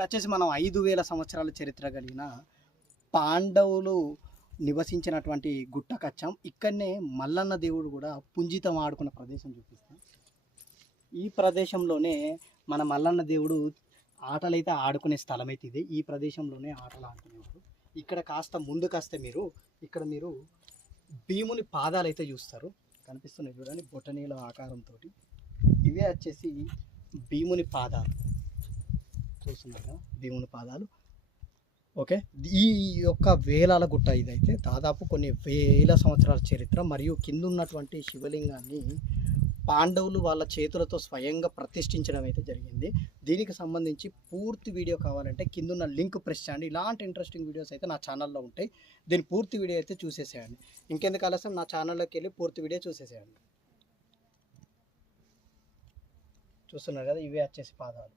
ఇప్పుడు వచ్చేసి మనం 5000 సంవత్సరాల చరిత్ర కలిగిన పాండవులు నివసించినటువంటి గుట్ట కచ్చాం. ఇక్కడనే మల్లన్న దేవుడు కూడా పుంజితం ఆడుకున్న ప్రదేశం చూపిస్తాం. ఈ ప్రదేశంలోనే మన మల్లన్న దేవుడు ఆటలైతే ఆడుకునే స్థలం అయితే ఇది. ఈ ప్రదేశంలోనే ఆటలు ఆడుకునేవారు. ఇక్కడ కాస్త ముందుకొస్తే ఇక్కడ మీరు భీముని పాదాలు అయితే చూస్తారు, కనిపిస్తున్నాయి చూడండి, బొటనీల ఆకారంతో. ఇవే వచ్చేసి భీముని పాదాలు, చూస్తున్నారు కదా భీముని పాదాలు. ఓకే, ఈ యొక్క వేలాల గుట్ట ఇదైతే దాదాపు కొన్ని వేల సంవత్సరాల చరిత్ర. మరియు కింద ఉన్నటువంటి శివలింగాన్ని పాండవులు వాళ్ళ చేతులతో స్వయంగా ప్రతిష్ఠించడం అయితే జరిగింది. దీనికి సంబంధించి పూర్తి వీడియో కావాలంటే కింద లింక్ ప్రెస్ చేయండి. ఇలాంటి ఇంట్రెస్టింగ్ వీడియోస్ అయితే నా ఛానల్లో ఉంటాయి. దీని పూర్తి వీడియో అయితే చూసేసేయండి. ఇంకెందుకు ఆలస్యం, నా ఛానల్లోకి వెళ్ళి పూర్తి వీడియో చూసేసేయండి. చూస్తున్నారు కదా, ఇవే వచ్చేసి పాదాలు.